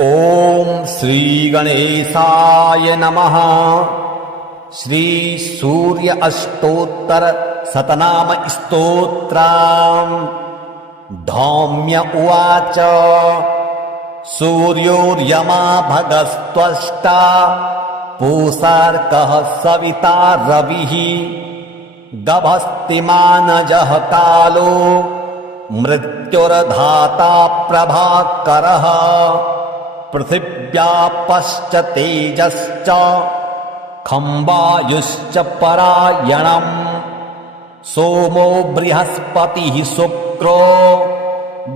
ओम श्री गणेशाय नमः। श्री सूर्य अष्टोत्तर शतनाम स्तोत्रम्। धौम्य उवाच। सूर्योर्यमा भगस्त्वष्टा पूषार्कः सविता रविः गभस्तिमानजः कालो मृत्युर्धाता प्रभाकरः पृथिव्यापश्च तेजश्च खम्बायुश्च परायणम् सोमो बृहस्पतिः शुक्रो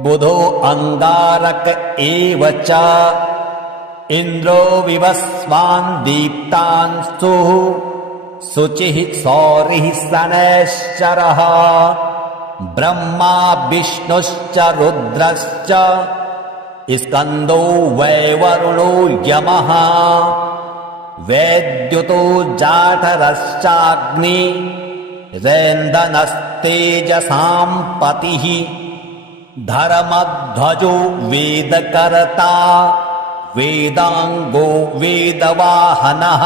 बुधो अंगारक एव च इन्द्रो विवस्वान् दीप्तांस्तुः शुचिः सौरिः शनैश्चरः ब्रह्मा विष्णुश्च रुद्रश्च स्कन्दो वैवरुणो यमः वैद्युतो जाठरश्चाग्नि रैन्दनस्तेजसां पतिः धर्मध्वजो वेदकर्ता वेदांगो वेदवाहनः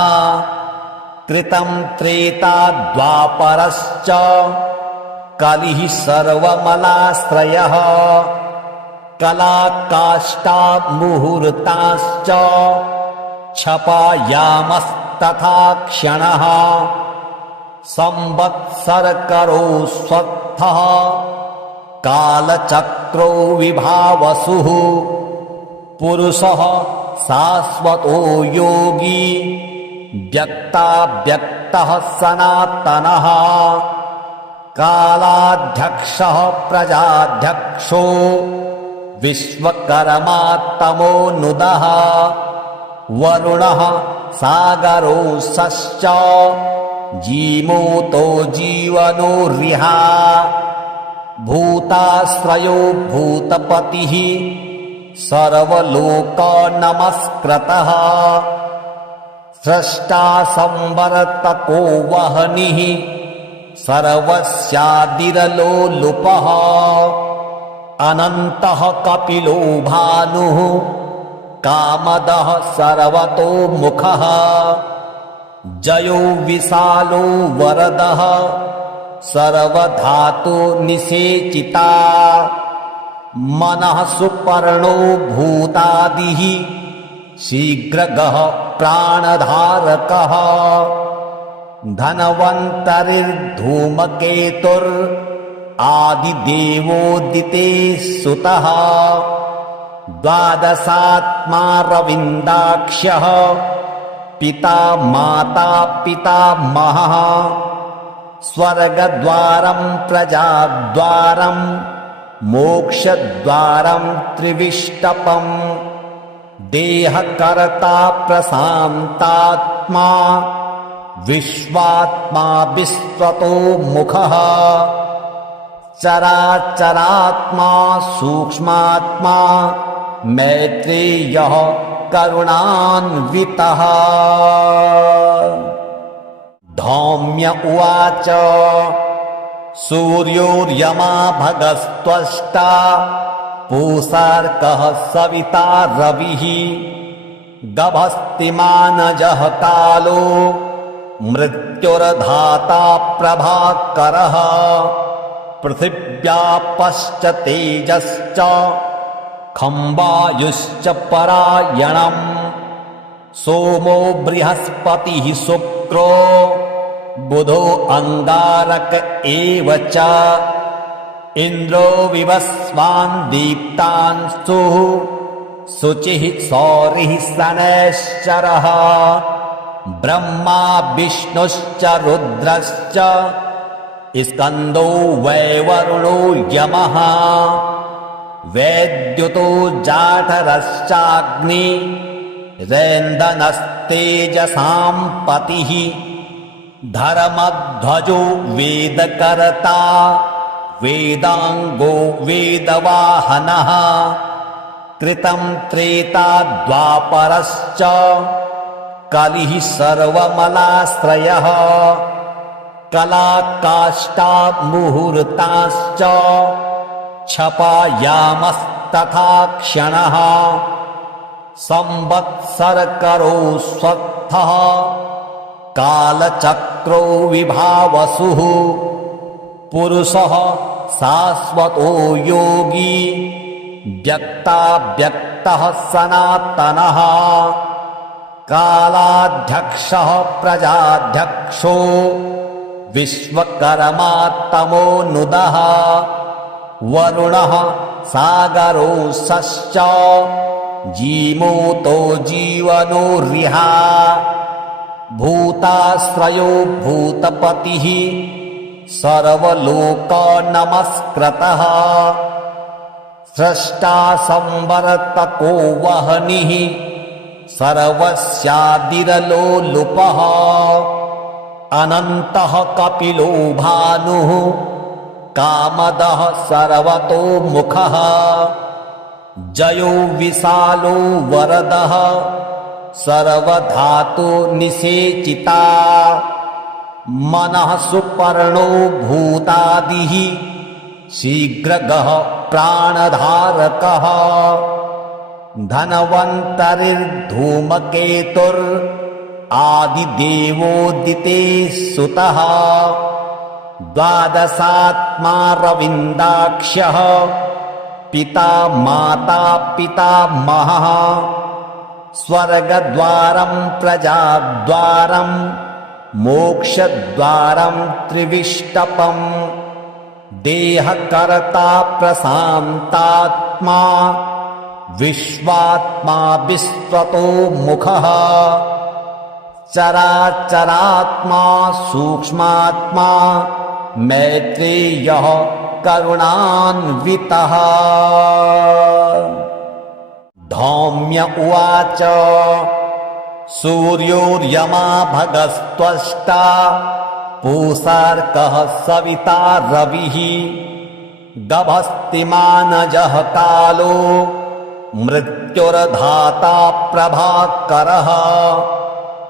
कृतं त्रेता द्वापरश्च कलिः सर्वमलाश्रयः कलाकाष्ठा मुहूर्ताश्च क्षपायामस्तथा क्षणः संवत्सरकरो स्वत्थः कालचक्रो विभावसुः पुरुषः शाश्वतो योगी व्यक्ताव्यक्तः सनातनः कालाध्यक्षः प्रजाध्यक्षो विश्वकर्मा तमोनुदः वरुणः सागरोऽसश्च जीमूतो जीवनोऽर्यः भूताश्रयो भूतपतिः सर्वलोकनमस्कृतः स्रष्टा संवर्तको वह्निः सर्वस्यादिरलोलुपः अनन्तः कपिलो भानुः कामदः सर्वतोमुखः जयो विशालो वरदः सर्वधातु निषेचिता मनः सुपर्णो भूतादिः शीघ्रगः प्राणधारकः धन्वन्तरिर्धूमकेतुर् आदिदेवोदिते सुतः द्वादशात्मा रविन्दाक्ष्यः पिता माता पितामहः स्वर्गद्वारं प्रजाद्वारं मोक्षद्वारं त्रिविष्टपम् देहकर्ता प्रशान्तात्मा विश्वात्मा विश्वतो मुखः चराचरात्मा सूक्ष्मात्मा मैत्रेयः करुणान्वितः। धौम्य उवाच। सूर्योर्यमा भगस्त्वष्टा पूषार्कः सविता रविः गभस्तिमानजः कालो मृत्युर्धाता प्रभाकरः पृथिव्यापश्च तेजश्च खम्बायुश्च परायणम् सोमो बृहस्पतिः शुक्रो बुधो अंगारक एव च इन्द्रो विवस्वान् दीप्तांस्तुः शुचिः सौरिः शनैश्चरः ब्रह्मा विष्णुश्च रुद्रश्च स्कन्दो वैवरुणो यमः वैद्युतो जाठरश्चाग्नि रैन्दनस्तेजसां पतिः धर्मध्वजो वेदकर्ता वेदांगो वेदवाहनः कृतं त्रेता द्वापरश्च कलिः सर्वमलाश्रयः कलाकाष्ठा मुहूर्ताश्च क्षपायामस्तथा क्षणः संवत्सरकरो स्वत्थः कालचक्रो विभावसुः पुरुषः शाश्वतो योगी व्यक्ताव्यक्तः सनातनः कालाध्यक्षः प्रजाध्यक्षो विश्वकर्मा तमोनुदः वरुणः सागरोऽसश्च जीमूतो जीवनोऽर्यः भूताश्रयो भूतपतिः सर्वलोकनमस्कृतः स्रष्टा संवर्तको वह्निः सर्वस्यादिरलोलुपः अनन्तः कपिलो भानुः कामदः सर्वतोमुखः जयो विशालो वरदः सर्वधातु निषेचिता मनः सुपर्णो भूतादिः शीघ्रगः प्राणधारकः धनवन्तरिर्धूमकेतुरादिदेवोदिते सुतः द्वादशात्मा रविन्दाक्ष्यः पिता माता पितामहः स्वर्गद्वारं प्रजाद्वारं मोक्षद्वारं त्रिविष्टपम् देहकर्ता प्रशान्तात्मा विश्वात्मा विश्वतो मुखः चराचरात्मा सूक्ष्मात्मा मैत्रेयः करुणान्वितः धौम्य उवाच सूर्योर्यमा भगस्त्वष्टा पूषार्कः सविता रविः गभस्तिमानजः कालो मृत्युर्धाता प्रभाकरः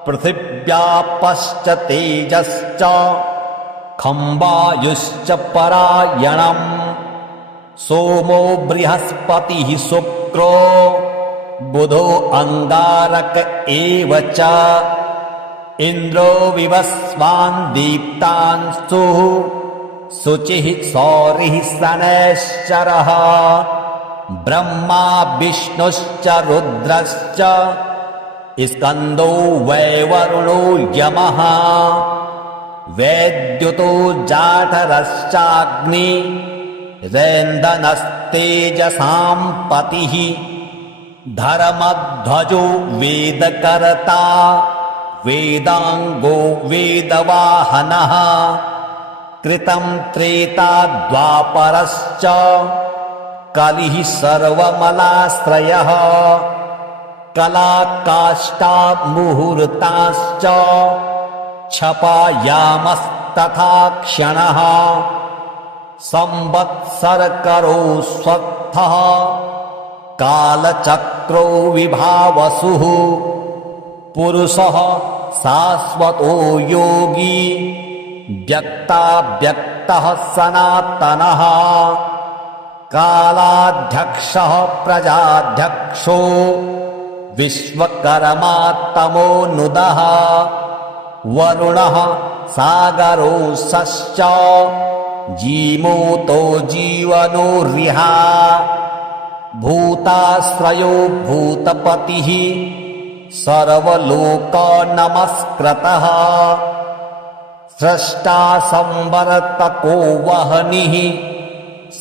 पृथिव्यापश्च तेजश्च खम्बायुश्च परायणम् सोमो बृहस्पतिः शुक्रो बुधो अंगारक एव च इन्द्रो विवस्वान् दीप्तांशुः शुचिः सौरिः शनैश्चरः ब्रह्मा विष्णुश्च रुद्रश्च स्कन्दो वैवरुणो यमः वैद्युतो जाठरश्चाग्नि रैन्दनस्तेजसां पतिः धर्मध्वजो वेदकर्ता वेदांगो वेदवाहनः कृतं त्रेता द्वापरश्च कलिः सर्वमलाश्रयः कलाकाष्ठा मुहूर्ताश्च क्षपायामस्तथा क्षणः संवत्सरकरो स्वत्थः कालचक्रो विभावसुः पुरुषः शाश्वतो योगी व्यक्ताव्यक्तः सनातनः कालाध्यक्षः प्रजाध्यक्षो विश्वकर्मा तमोनुदः वरुणः सागरोऽसश्च जीमूतो जीवनोऽर्यः भूताश्रयो भूतपतिः सर्वलोकनमस्कृतः स्रष्टा संवर्तको वह्निः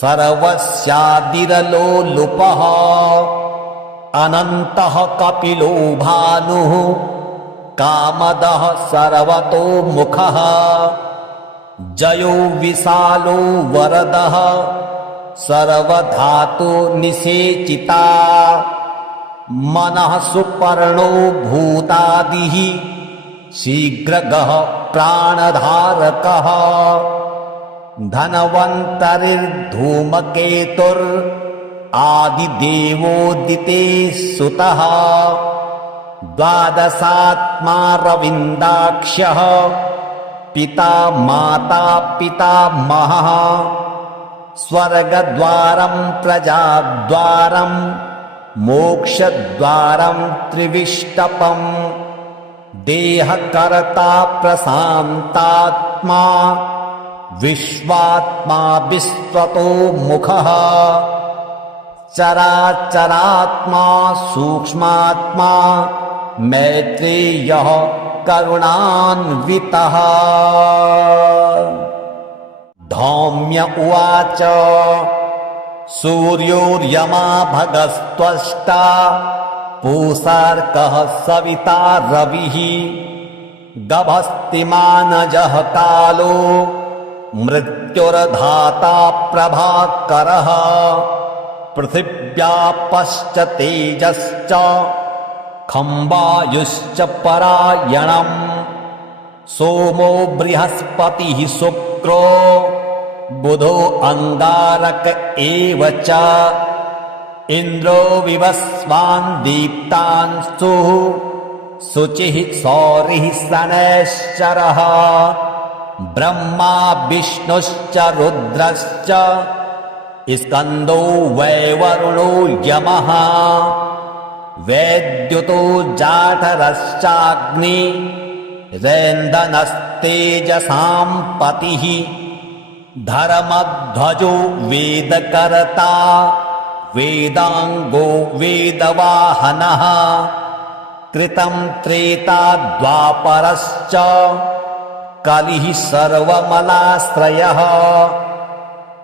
सर्वस्यादिरलोलुपः अनन्तः कपिलो भानुः कामदः सर्वतोमुखः जयो विशालो वरदः सर्वधातु निषेचिता मनः सुपर्णो भूतादिः शीघ्रगः प्राणधारकः धनवन्तरिर्धूमकेतुरादिदेवोदिते सुतः द्वादशात्मा रविन्दाक्ष्यः पिता माता पितामहः स्वर्गद्वारं प्रजाद्वारं मोक्षद्वारं त्रिविष्टपम् देहकर्ता प्रशान्तात्मा विश्वात्मा विश्वतो मुखः चराचरात्मा सूक्ष्मात्मा मैत्रेयः करुणान्वितः। धौम्य उवाच सूर्योर्यमा भगस्त्वष्टा पूषार्कः सविता रविः गभस्तिमानजः कालो मृत्युर्धाता प्रभाकरः पृथिव्यापश्च तेजश्च खम्बायुश्च परायणम् सोमो बृहस्पतिः शुक्रो बुधो अंगारक एव च इन्द्रो विवस्वान् दीप्तांशुः शुचिः सौरिः शनैश्चरः ब्रह्मा विष्णुश्च रुद्रश्च स्कन्दो वैवरुणो यमः वैद्युतो जाठरश्चाग्नि रैन्दनस्तेजसां पतिः धर्मध्वजो वेदकर्ता वेदांगो वेदवाहनः कृतं त्रेता द्वापरश्च कलिः सर्वमलाश्रयः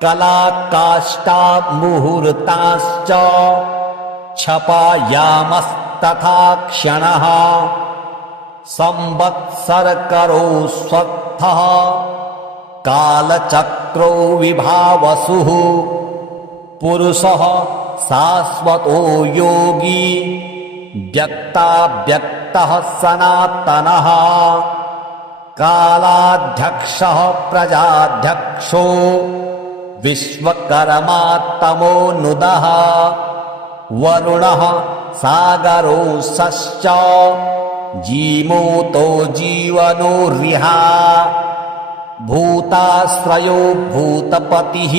कलाकाष्ठा मुहूर्ताश्च क्षपायामस्तथा क्षणः संवत्सरकरो स्वत्थः कालचक्रो विभावसुः पुरुषः शाश्वतो योगी व्यक्ताव्यक्तः सनातनः कालाध्यक्षः प्रजाध्यक्षो विश्वकर्मा तमोनुदः वरुणः सागरोऽसश्च जीमूतो जीवनो रिहा भूताश्रयो भूतपतिः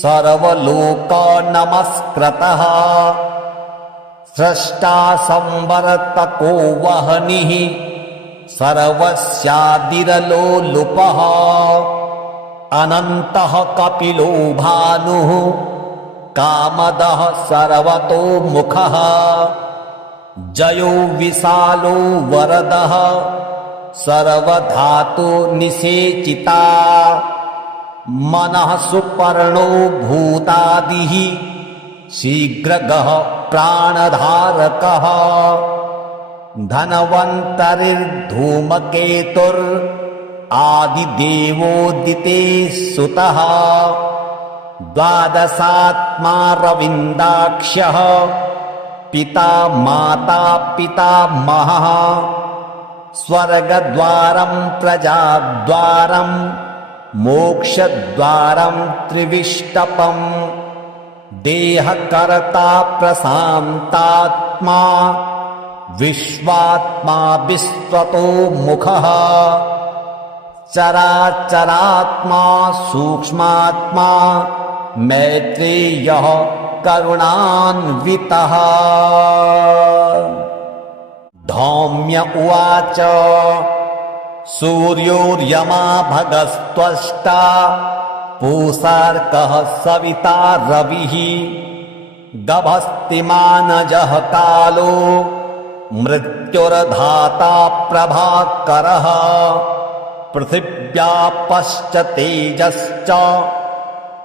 सर्वलोकनमस्कृतः स्रष्टा संवर्तको वह्निः सर्वस्यादिरलोलुपः अनन्तः कपिलो भानुः कामदः सर्वतोमुखः जयो विशालो वरदः सर्वधातु निषेचिता मनः सुपर्णो भूतादिः शीघ्रगः प्राणधारकः धनवन्तरिर्धूमकेतुर् आदिदेवोदिते सुतः द्वादशात्मा रविन्दाक्ष्यः पिता माता पितामहः स्वर्गद्वारं प्रजाद्वारं मोक्षद्वारं त्रिविष्टपम् देहकर्ता प्रशान्तात्मा विश्वात्मा विश्वतो मुखः चराचरात्मा सूक्ष्मात्मा मैत्रेयः करुणान्वितः। धौम्य उवाच सूर्योर्यमा भगस्त्वष्टा पूषार्कः सविता रविः गभस्तिमानजः कालो मृत्युर्धाता प्रभाकरः पृथिव्यापश्च तेजश्च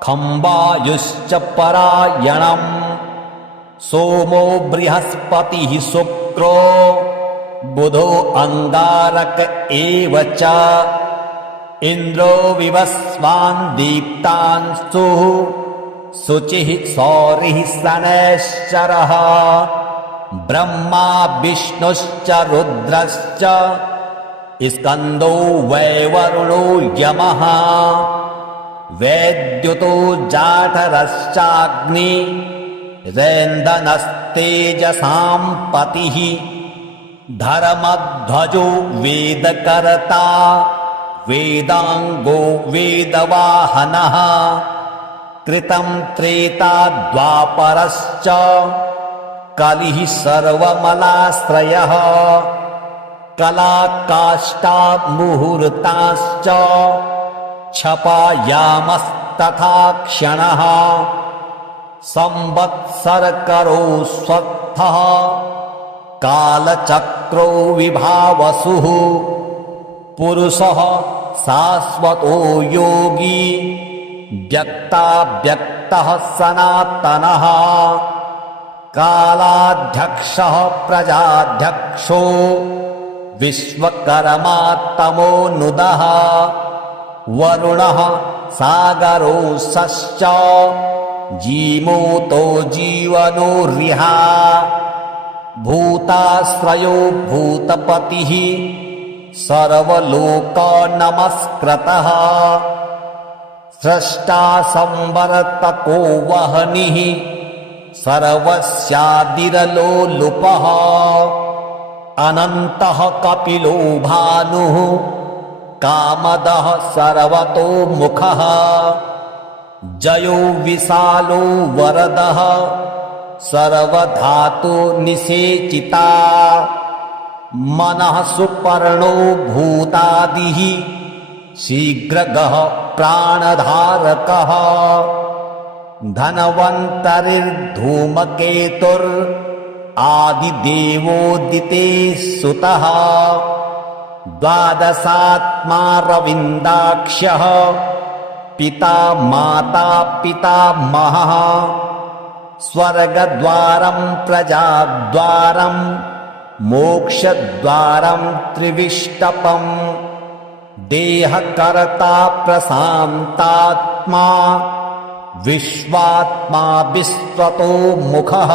खम्बायुश्च परायणम् सोमो बृहस्पतिः शुक्रो बुधो अंगारक एव च इन्द्रो विवस्वान् दीप्तांशुः शुचिः सौरिः शनैश्चरः ब्रह्मा विष्णुश्च रुद्रश्च स्कन्दो वैवरुणो यमः वैद्युतो जाठरश्चाग्नि रैन्दनस्तेजसां पतिः धर्मध्वजो वेदकर्ता वेदांगो वेदवाहनः कृतं त्रेता द्वापरश्च कलिः सर्वमलाश्रयः कलाकाष्ठा मुहूर्ताश्च क्षपायामस्तथा क्षणः संवत्सरकरो स्वत्थः कालचक्रो विभावसुः पुरुषः शाश्वतो योगी व्यक्ताव्यक्तः सनातनः कालाध्यक्षः प्रजाध्यक्षो विश्वकर्मा तमोनुदः वरुणः सागरोऽसश्च जीमूतो जीवनोरिहा भूताश्रयो भूतपतिः सर्वलोकनमस्कृतः स्रष्टा संवर्तको वह्निः सर्वस्यादिरलोलुपः अनन्तः कपिलो भानुः कामदः सर्वतोमुखः जयो विशालो वरदः सर्वधातुनिषेचिता मनः सुपर्णो भूतादिः शीघ्रगः प्राणधारकः धनवन्तरिर्धूमकेतुरादिदेवोदिते सुतः द्वादशात्मा रविन्दाक्ष्यः पिता माता पितामहः स्वर्गद्वारं प्रजाद्वारं मोक्षद्वारं त्रिविष्टपम् देहकर्ता प्रशान्तात्मा विश्वात्मा विश्वतो मुखः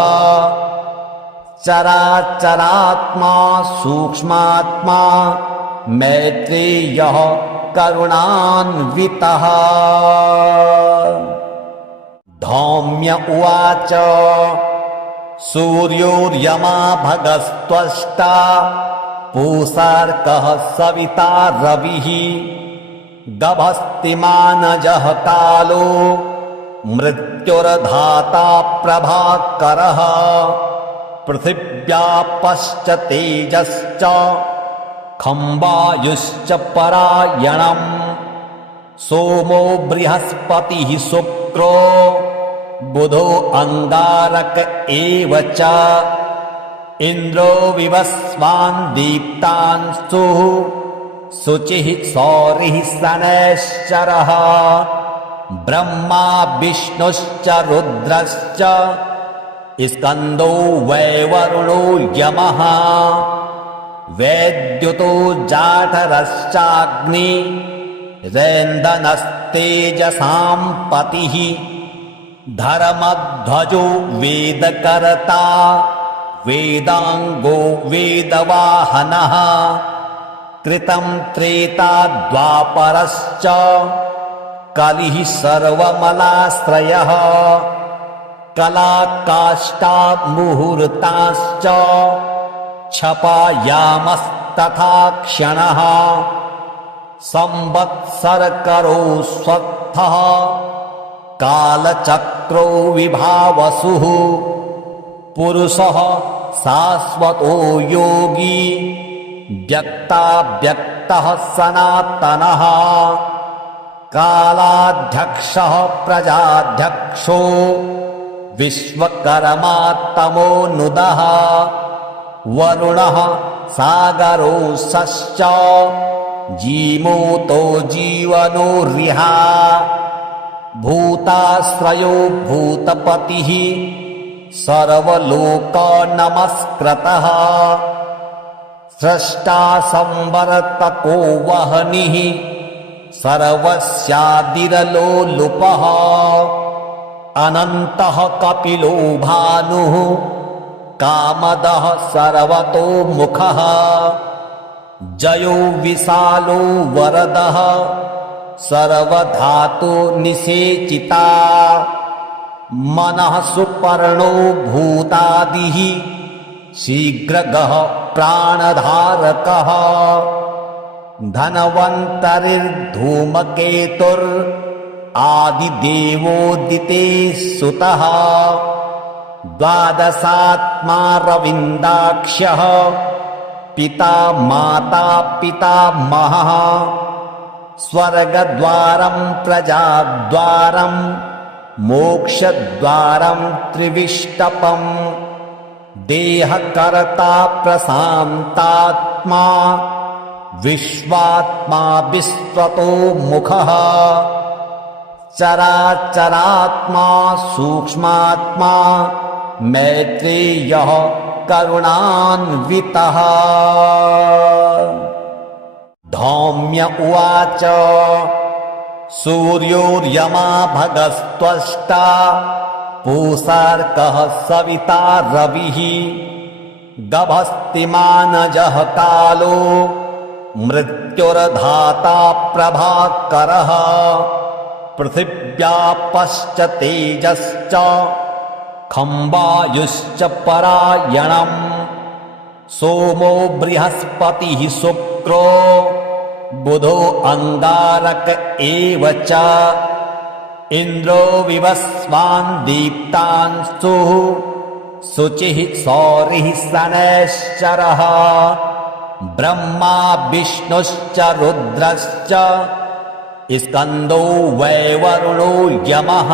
चराचरात्मा सूक्ष्मात्मा मैत्रेयः करुणान्वितः धौम्य उवाच सूर्योर्यमा भगस्त्वष्टा पूषार्कः सविता रविः गभस्तिमानजः कालो मृत्युर्धाता प्रभाकरः पृथिव्यापश्च तेजश्च खम्बायुश्च परायणम् सोमो बृहस्पतिः शुक्रो बुधो अंगारक एव च इन्द्रो विवस्वान् दीप्तांशुः शुचिः सौरिः शनैश्चरः ब्रह्मा विष्णुश्च रुद्रश्च स्कन्दो वैवरुणो यमः वैद्युतो जाठरश्चाग्नि रेन्दनस्तेजसां पतिः धर्मध्वजो वेदकर्ता वेदांगो वेदवाहनः कृतं त्रेता द्वापरश्च कलिः सर्वमलाश्रयः कलाकाष्ठा मुहूर्ताश्च क्षपायामस्तथा क्षणः संवत्सरकरो स्वत्थः कालचक्रो विभावसुः पुरुषः शाश्वतो योगी व्यक्ताव्यक्तः सनातनः कालाध्यक्षः प्रजाध्यक्षो विश्वकर्मा तमोनुदः वरुणः सागरोऽसश्च जीमूतो जीवनोरिहा भूताश्रयो भूतपतिः सर्वलोकनमस्कृतः स्रष्टा संवर्तको वह्निः सर्वस्यादिरलोलुपः अनन्तः कपिलो भानुः कामदः सर्वतोमुखः जयो विशालो वरदः सर्वधातुनिषेचिता मनः सुपर्णो भूतादिः शीघ्रगः प्राणधारकः धनवन्तरिर्धूमकेतुरादिदेवोदिते सुतः द्वादशात्मा रविन्दाक्ष्यः पिता माता पितामहः स्वर्गद्वारं प्रजाद्वारं मोक्षद्वारं त्रिविष्टपम् देहकर्ता प्रशान्तात्मा विश्वात्मा विश्वतो मुखः चराचरात्मा सूक्ष्मात्मा मैत्रेयः करुणान्वितः। धौम्य उवाच सूर्योर्यमा भगस्त्वष्टा पूषार्कः सविता रविः गभस्तिमानजः कालो मृत्युर्धाता प्रभाकरः पृथिव्यापश्च तेजश्च खम्बायुश्च परायणम् सोमो बृहस्पतिः शुक्रो बुधो अंगारक एव च इन्द्रो विवस्वान् दीप्तांस्तुः शुचिः सौरिः शनैश्चरः ब्रह्मा विष्णुश्च रुद्रश्च स्कन्दो वैवरुणो यमः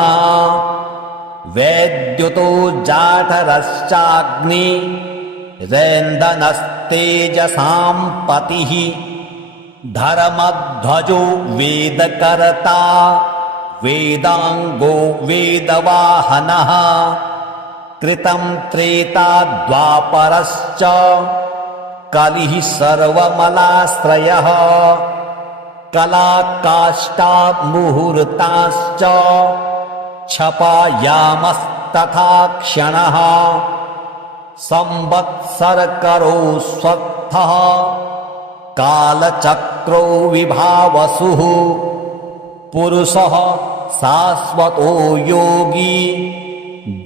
वैद्युतो जाठरश्चाग्नि रेन्दनस्तेजसां पतिः धर्मध्वजो वेदकर्ता वेदांगो वेदवाहनः कृतं त्रेता द्वापरश्च कलिः सर्वमलाश्रयः कलाकाष्ठा मुहूर्ताश्च क्षपायामस्तथा क्षणः संवत्सरकरो स्वत्थः कालचक्रो विभावसुः पुरुषः शाश्वतो योगी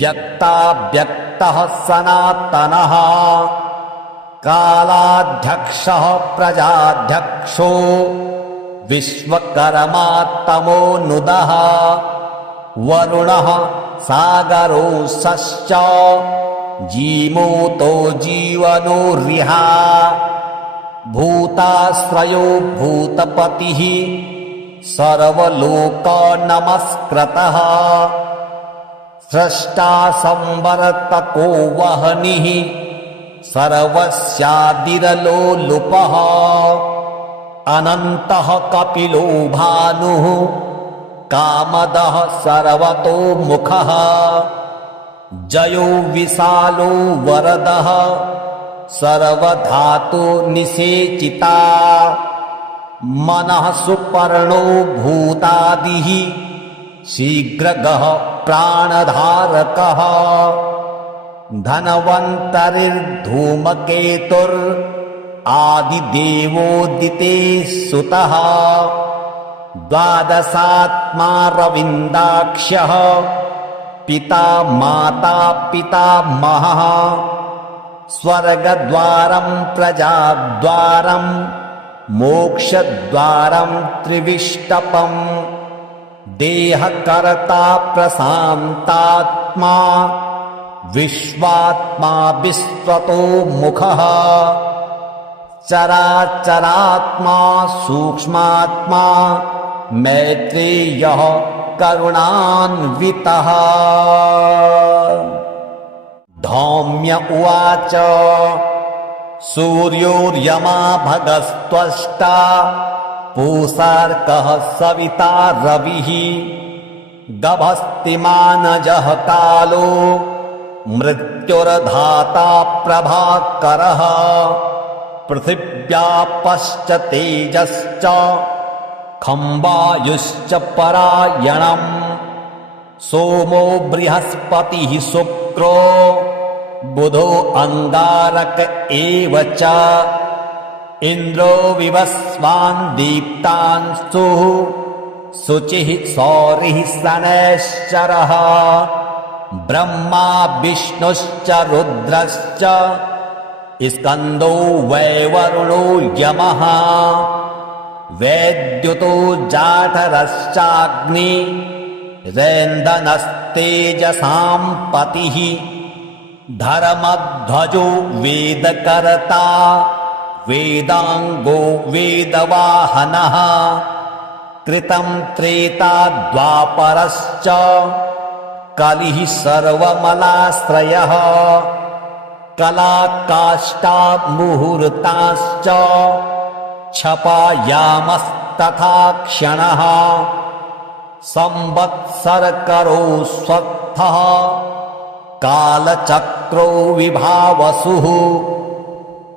व्यक्ताव्यक्तः सनातनः कालाध्यक्षः प्रजाध्यक्षो विश्वकर्मा तमोनुदः वरुणः सागरोऽसश्च जीमूतो जीवनो रिहा भूताश्रयो भूतपतिः सर्वलोकनमस्कृतः स्रष्टा संवर्तको वह्निः सर्वस्यादिरलोलुपः अनन्तः कपिलो भानुः कामदः सर्वतोमुखः जयो विशालो वरदः सर्वधातु निषेचिता मनः सुपर्णो भूतादिः शीघ्रगः प्राणधारकः धनवन्तरिर्धूमकेतुर् आदिदेवोदितेः सुतः द्वादशात्मा रविन्दाक्ष्यः पिता माता पितामहः स्वर्गद्वारं प्रजाद्वारं मोक्षद्वारं त्रिविष्टपम् देहकर्ता प्रशान्तात्मा विश्वात्मा विश्वतो मुखः चराचरात्मा सूक्ष्मात्मा मैत्रेयः करुणान्वितः। धौम्य उवाच सूर्योर्यमा भगस्त्वष्टा पूषार्कः सविता रविः गभस्तिमानजः कालो मृत्युर्धाता प्रभाकरः पृथिव्यापश्च तेजश्च खम्बायुश्च परायणम् सोमो बृहस्पतिः शुक्रो बुधो अंगारक एव च इन्द्रो विवस्वान् दीप्तांस्तुः शुचिः सौरिः शनैश्चरः ब्रह्मा विष्णुश्च रुद्रश्च स्कन्दो वैवरुणो यमः वैद्युतो जाठरश्चाग्नि रेन्दनस्तेजसां पतिः धर्मध्वजो वेदकर्ता वेदांगो वेदवाहनः कृतं त्रेता द्वापरश्च कलिः सर्वमलाश्रयः कलाकाष्ठा मुहूर्ताश्च क्षपायामस्तथा क्षणः संवत्सरकरो स्वत्थः कालचक्रो विभावसुः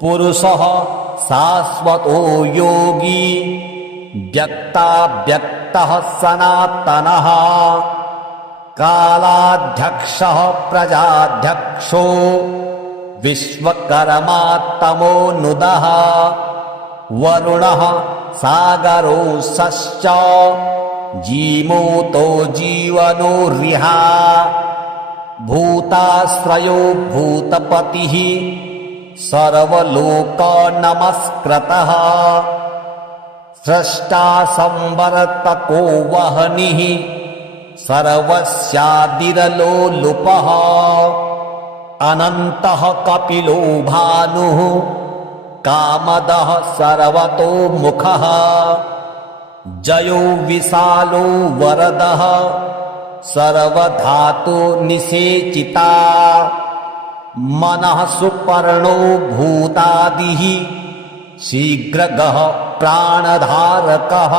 पुरुषः शाश्वतो योगी व्यक्ताव्यक्तः सनातनः कालाध्यक्षः प्रजाध्यक्षो विश्वकर्मा तमोनुदः वरुणः सागरोऽसश्च जीमूतो जीवनोऽर्यः भूताश्रयो भूतपतिः सर्वलोकनमस्कृतः स्रष्टा संवर्तको वह्निः सर्वस्यादिरलोलुपः अनन्तः कपिलो भानुः कामदः सर्वतोमुखः जयो विशालो वरदः सर्वधातु निषेचिता मनः सुपर्णो भूतादिः शीघ्रगः प्राणधारकः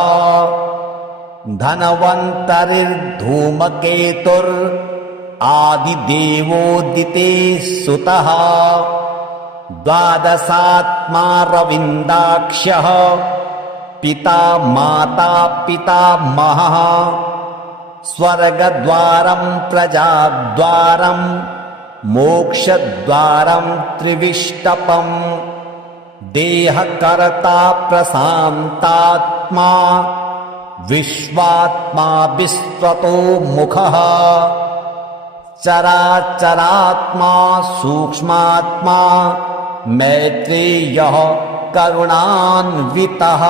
धनवन्तरिर्धूमकेतुरादिदेवोदितेः सुतः द्वादशात्मा रविन्दाक्ष्यः पिता माता पितामहः स्वर्गद्वारं प्रजाद्वारं मोक्षद्वारं त्रिविष्टपम् देहकर्ता प्रशान्तात्मा विश्वात्मा विश्वतो मुखः चराचरात्मा सूक्ष्मात्मा मैत्रेयः करुणान्वितः।